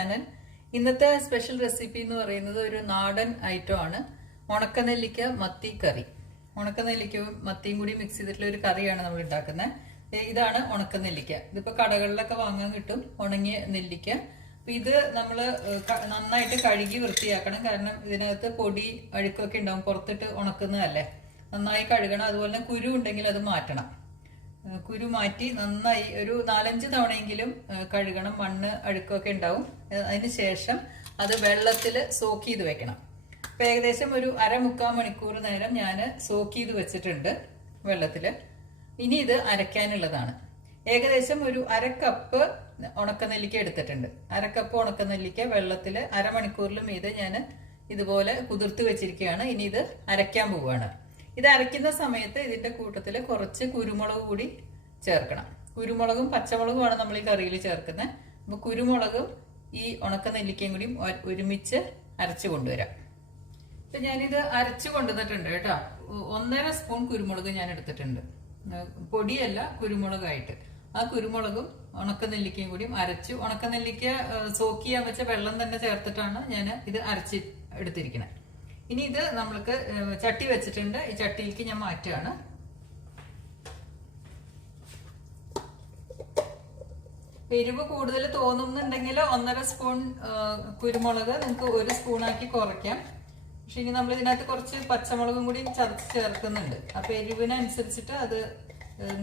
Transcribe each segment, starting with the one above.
Channel. ഇന്നത്തെ special recipe എന്ന് പറയുന്നത് ഒരു നാടൻ ഐറ്റം ആണ്. ഉണക്കനെല്ലിക്ക മത്തി കറി. ഉണക്കനെല്ലിക്കയും മത്തിയും കൂടി മിക്സ് ചെയ്തിട്ടുള്ള ഒരു കറിയാണ് നമ്മൾ ഉണ്ടാക്കുന്നത്. ഇതാണ് ഉണക്കനെല്ലിക്ക. ഇതിപ്പോ കടകളിലൊക്കെ വാങ്ങാൻ കിട്ടും, ഉണങ്ങിയ നെല്ലിക്ക. അപ്പൊ ഇത് നമ്മള് നന്നായിട്ട് കഴുകി വൃത്തിയാക്കണം. കാരണം ഇതിനകത്ത് പൊടി അഴുക്കൊക്കെ ഉണ്ടാവും, പുറത്തിട്ട് ഉണക്കുന്നതല്ലേ. നന്നായി കഴുകണം. അതുപോലെ തന്നെ കുരു ഉണ്ടെങ്കിൽ അത് മാറ്റണം. കുരു മാറ്റി നന്നായി ഒരു 4-5 തവണയെങ്കിലും കഴുകണം. മണ്ണ് അഴുക്കൊക്കെ ഉണ്ടാവും. അതിന് ശേഷം അത് വെള്ളത്തിൽ സോക്ക് ചെയ്ത് വെക്കണം. അപ്പൊ ഏകദേശം ഒരു 1/4-3 മണിക്കൂർ നേരം ഞാൻ സോക്ക് ചെയ്ത് വെച്ചിട്ടുണ്ട് വെള്ളത്തില്. ഇനി ഇത് അരയ്ക്കാനുള്ളതാണ്. ഏകദേശം ഒരു 1/2 കപ്പ് ഉണക്കനെല്ലിക്ക എടുത്തിട്ടുണ്ട്. 1/2 കപ്പ് ഉണക്കനെല്ലിക്ക വെള്ളത്തില് 1/2 മണിക്കൂറിലും ഇത് ഞാൻ ഇതുപോലെ കുതിർത്ത് വെച്ചിരിക്കുകയാണ്. ഇനി ഇത് അരയ്ക്കാൻ പോവുകയാണ്. ഇത് അരയ്ക്കുന്ന സമയത്ത് ഇതിന്റെ കൂട്ടത്തിൽ കുറച്ച് കുരുമുളക് കൂടി ചേർക്കണം. കുരുമുളകും പച്ചമുളകുമാണ് നമ്മൾ ഈ കറിയിൽ ചേർക്കുന്നത്. അപ്പൊ കുരുമുളകും ഈ ഉണക്കനെല്ലിക്കയും കൂടി ഒരുമിച്ച് അരച്ചു കൊണ്ടുവരാം. ഇപ്പൊ ഞാനിത് അരച്ചു കൊണ്ടുവന്നിട്ടുണ്ട് കേട്ടോ. 1.5 സ്പൂൺ കുരുമുളക് ഞാൻ എടുത്തിട്ടുണ്ട്. പൊടിയല്ല, കുരുമുളകായിട്ട്. ആ കുരുമുളകും ഉണക്കനെല്ലിക്കയും കൂടി അരച്ചു. ഉണക്കനെല്ലിക്ക സോക്ക് ചെയ്യാൻ വെച്ച വെള്ളം തന്നെ ചേർത്തിട്ടാണ് ഞാൻ ഇത് അരച്ച് എടുത്തിരിക്കുന്നത്. ഇനി ഇത് നമ്മൾക്ക് ചട്ടി വെച്ചിട്ടുണ്ട്. ഈ ചട്ടിയിലേക്ക് ഞാൻ മാറ്റുകയാണ്. എരിവ് കൂടുതൽ തോന്നുന്നുണ്ടെങ്കിൽ 1.5 സ്പൂൺ കുരുമുളക് നിങ്ങൾക്ക് 1 സ്പൂണാക്കി കുറയ്ക്കാം. പക്ഷെ ഇനി നമ്മൾ ഇതിനകത്ത് കുറച്ച് പച്ചമുളകും കൂടി ചതച്ച് ചേർക്കുന്നുണ്ട്. അപ്പൊ എരിവിനനുസരിച്ചിട്ട് അത്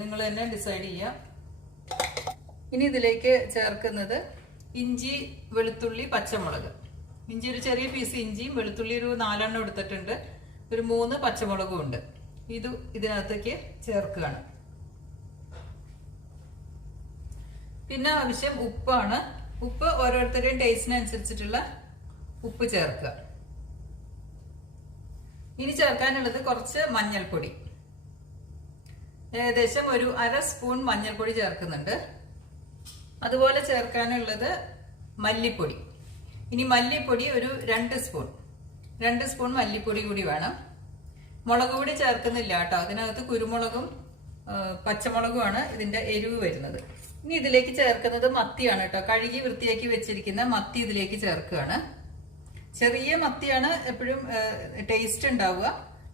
നിങ്ങൾ തന്നെ ഡിസൈഡ് ചെയ്യാം. ഇനി ഇതിലേക്ക് ചേർക്കുന്നത് ഇഞ്ചി, വെളുത്തുള്ളി, പച്ചമുളക്. ഇഞ്ചി ഒരു ചെറിയ പീസ് ഇഞ്ചിയും വെളുത്തുള്ളി ഒരു 4 എണ്ണം എടുത്തിട്ടുണ്ട്. ഒരു 3 പച്ചമുളകും ഉണ്ട്. ഇത് ഇതിനകത്തേക്ക് ചേർക്കുകയാണ്. പിന്നെ ആവശ്യം ഉപ്പാണ്. ഉപ്പ് ഓരോരുത്തരുടെയും ടേസ്റ്റിനനുസരിച്ചിട്ടുള്ള ഉപ്പ് ചേർക്കുക. ഇനി ചേർക്കാനുള്ളത് കുറച്ച് മഞ്ഞൾപ്പൊടി. ഏകദേശം ഒരു 1/2 സ്പൂൺ മഞ്ഞൾപ്പൊടി ചേർക്കുന്നുണ്ട്. അതുപോലെ ചേർക്കാനുള്ളത് മല്ലിപ്പൊടി. ഇനി മല്ലിപ്പൊടി ഒരു 2 സ്പൂൺ മല്ലിപ്പൊടി കൂടി വേണം. മുളക് പൊടി ചേർക്കുന്നില്ല കേട്ടോ. അതിനകത്ത് കുരുമുളകും പച്ചമുളകുമാണ് ഇതിന്റെ എരിവ് വരുന്നത്. ഇനി ഇതിലേക്ക് ചേർക്കുന്നത് മത്തിയാണ് കേട്ടോ. കഴുകി വൃത്തിയാക്കി വെച്ചിരിക്കുന്ന മത്തി ഇതിലേക്ക് ചേർക്കുകയാണ്. ചെറിയ മത്തിയാണ് എപ്പോഴും ടേസ്റ്റ് ഉണ്ടാവുക.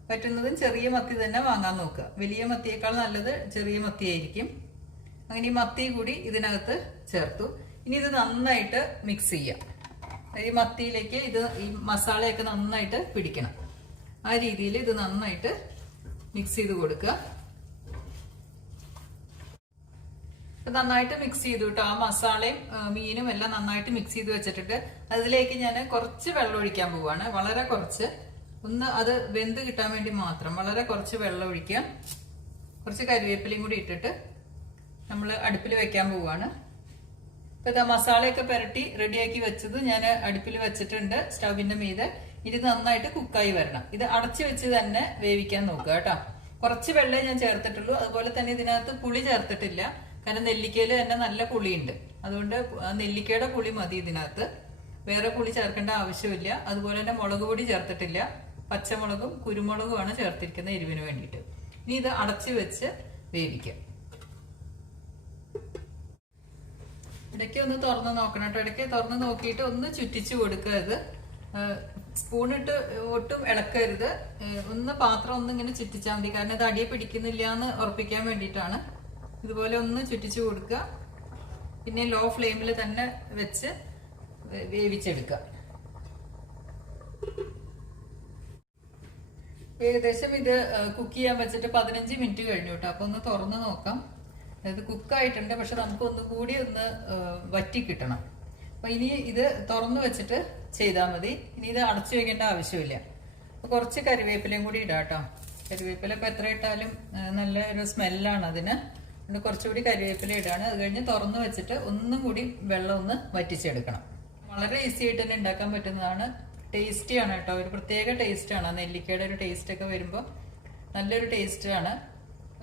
പറ്റുന്നതും ചെറിയ മത്തി തന്നെ വാങ്ങാൻ നോക്കുക. വലിയ മത്തിയേക്കാൾ നല്ലത് ചെറിയ മത്തിയായിരിക്കും. അങ്ങനെ ഈ മത്തി കൂടി ഇതിനകത്ത് ചേർത്തു. ഇനി ഇത് നന്നായിട്ട് മിക്സ് ചെയ്യാം. ഈ മത്തിയിലേക്ക് ഈ മസാലയൊക്കെ നന്നായിട്ട് പിടിക്കണം. ആ രീതിയിൽ ഇത് നന്നായിട്ട് മിക്സ് ചെയ്ത് കൊടുക്കുക. നന്നായിട്ട് മിക്സ് ചെയ്തു കേട്ടോ. ആ മസാലയും മീനും എല്ലാം നന്നായിട്ട് മിക്സ് ചെയ്ത് വെച്ചിട്ടുണ്ട്. അതിലേക്ക് ഞാൻ കുറച്ച് വെള്ളം ഒഴിക്കാൻ പോവാണ്. വളരെ കുറച്ച്, ഒന്ന് അത് വെന്ത് കിട്ടാൻ വേണ്ടി മാത്രം വളരെ കുറച്ച് വെള്ളം ഒഴിക്കാം. കുറച്ച് കരിവേപ്പിലയും കൂടി ഇട്ടിട്ട് നമ്മൾ അടുപ്പിൽ വെക്കാൻ പോവാണ്. ഇപ്പൊ ഇതാ മസാലയൊക്കെ പുരട്ടി റെഡിയാക്കി വെച്ചത് ഞാൻ അടുപ്പിൽ വെച്ചിട്ടുണ്ട് സ്റ്റൗവിന്റെ മീതെ. ഇത് നന്നായിട്ട് കുക്കായി വരണം. ഇത് അടച്ചു വെച്ച് തന്നെ വേവിക്കാൻ നോക്കുക കേട്ടോ. കുറച്ച് വെള്ളമേ ഞാൻ ചേർത്തിട്ടുള്ളൂ. അതുപോലെ തന്നെ ഇതിനകത്ത് പുളി ചേർത്തിട്ടില്ല. കാരണം നെല്ലിക്കയിൽ തന്നെ നല്ല പുളിയുണ്ട്. അതുകൊണ്ട് നെല്ലിക്കയുടെ പുളി മതി ഇതിനകത്ത്. വേറെ പുളി ചേർക്കേണ്ട ആവശ്യമില്ല. അതുപോലെ തന്നെ മുളക് പൊടി ചേർത്തിട്ടില്ല. പച്ചമുളകും കുരുമുളകുമാണ് ചേർത്തിരിക്കുന്ന എരിവിന് വേണ്ടിയിട്ട്. ഇനി ഇത് അടച്ചു വെച്ച് വേവിക്കാം. ഇടയ്ക്ക് ഒന്ന് തുറന്ന് നോക്കണം കേട്ടോ. ഇടയ്ക്ക് തുറന്ന് നോക്കിയിട്ട് ഒന്ന് ചുറ്റിച്ചു കൊടുക്കുക. ഇത് സ്പൂണിട്ട് ഒട്ടും ഇളക്കരുത്. ഒന്ന് പാത്രം ഒന്ന് ഇങ്ങനെ ചുറ്റിച്ചാൽ മതി. കാരണം ഇത് അടിയെ പിടിക്കുന്നില്ല എന്ന് ഉറപ്പിക്കാൻ വേണ്ടിയിട്ടാണ്. ഇതുപോലെ ഒന്ന് ചുറ്റിച്ചു കൊടുക്കുക. പിന്നെ ലോ ഫ്ലെയിമിൽ തന്നെ വെച്ച് വേവിച്ചെടുക്കുക. ഏകദേശം ഇത് കുക്ക് ചെയ്യാൻ വെച്ചിട്ട് 15 മിനിറ്റ് കഴിഞ്ഞു കേട്ടോ. അപ്പൊ ഒന്ന് തുറന്ന് നോക്കാം. അത് കുക്കായിട്ടുണ്ട്. പക്ഷെ നമുക്ക് ഒന്നുകൂടി ഒന്ന് വറ്റി കിട്ടണം. അപ്പൊ ഇനി ഇത് തുറന്നു വെച്ചിട്ട് ചെയ്താൽ മതി. ഇനി ഇത് അടച്ചു വെക്കേണ്ട ആവശ്യമില്ല. അപ്പൊ കുറച്ച് കരിവേപ്പിലയും കൂടി ഇടാം കേട്ടോ. കരിവേപ്പില ഇപ്പൊ എത്ര ഇട്ടാലും നല്ല ഒരു സ്മെല്ലാണ് അതിന്. അതുകൊണ്ട് കുറച്ചുകൂടി കരിവേപ്പില ഇടാണ്. അത് കഴിഞ്ഞ് തുറന്നു വെച്ചിട്ട് ഒന്നും കൂടി വെള്ളം ഒന്ന് വറ്റിച്ചെടുക്കണം. വളരെ ഈസി ആയിട്ട് തന്നെ ഉണ്ടാക്കാൻ പറ്റുന്നതാണ്. ടേസ്റ്റിയാണ് കേട്ടോ. ഒരു പ്രത്യേക ടേസ്റ്റാണ്. നെല്ലിക്കയുടെ ഒരു ടേസ്റ്റ് ഒക്കെ വരുമ്പോൾ നല്ലൊരു ടേസ്റ്റാണ്.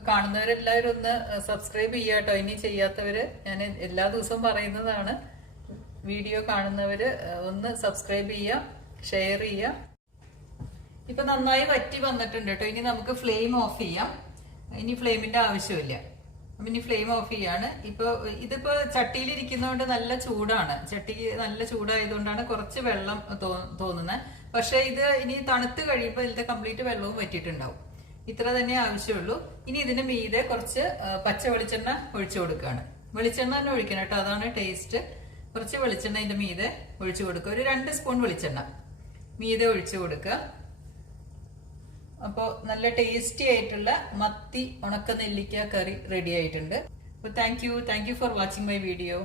കാണുന്നവരെല്ലാവരും ഒന്ന് സബ്സ്ക്രൈബ് ചെയ്യുക കേട്ടോ. ഇനി ചെയ്യാത്തവര് ഞാൻ എല്ലാ ദിവസവും പറയുന്നതാണ്. വീഡിയോ കാണുന്നവര് ഒന്ന് സബ്സ്ക്രൈബ് ചെയ്യുക, ഷെയർ ചെയ്യുക. ഇപ്പൊ നന്നായി വറ്റി വന്നിട്ടുണ്ട് കേട്ടോ. ഇനി നമുക്ക് ഫ്ലെയിം ഓഫ് ചെയ്യാം. ഇനി ഫ്ലെയിമിന്റെ ആവശ്യമില്ല. അപ്പം ഇനി ഫ്ലെയിം ഓഫ് ചെയ്യാണ്. ഇപ്പോൾ ഇതിപ്പോൾ ചട്ടിയിലിരിക്കുന്നതുകൊണ്ട് നല്ല ചൂടാണ്, ചട്ടി നല്ല ചൂടായതുകൊണ്ടാണ് കുറച്ച് വെള്ളം തോന്നുന്നത്. പക്ഷെ ഇത് ഇനി തണുത്ത് കഴിയുമ്പോൾ ഇതിന്റെ കംപ്ലീറ്റ് വെള്ളവും വറ്റിയിട്ടുണ്ടാവും. ഇത്ര തന്നെ ആവശ്യമുള്ളൂ. ഇനി ഇതിന് മീതെ കുറച്ച് പച്ച വെളിച്ചെണ്ണ ഒഴിച്ചു കൊടുക്കുകയാണ്. വെളിച്ചെണ്ണ തന്നെ ഒഴിക്കണം കേട്ടോ, അതാണ് ടേസ്റ്റ്. കുറച്ച് വെളിച്ചെണ്ണ ഇതിന്റെ മീതെ ഒഴിച്ചു കൊടുക്കുക. ഒരു 2 സ്പൂൺ വെളിച്ചെണ്ണ മീതെ ഒഴിച്ചു കൊടുക്കുക. അപ്പോൾ നല്ല ടേസ്റ്റി ആയിട്ടുള്ള മത്തി ഉണക്ക നെല്ലിക്ക കറി റെഡി ആയിട്ടുണ്ട്. അപ്പോൾ thank you for watching my video.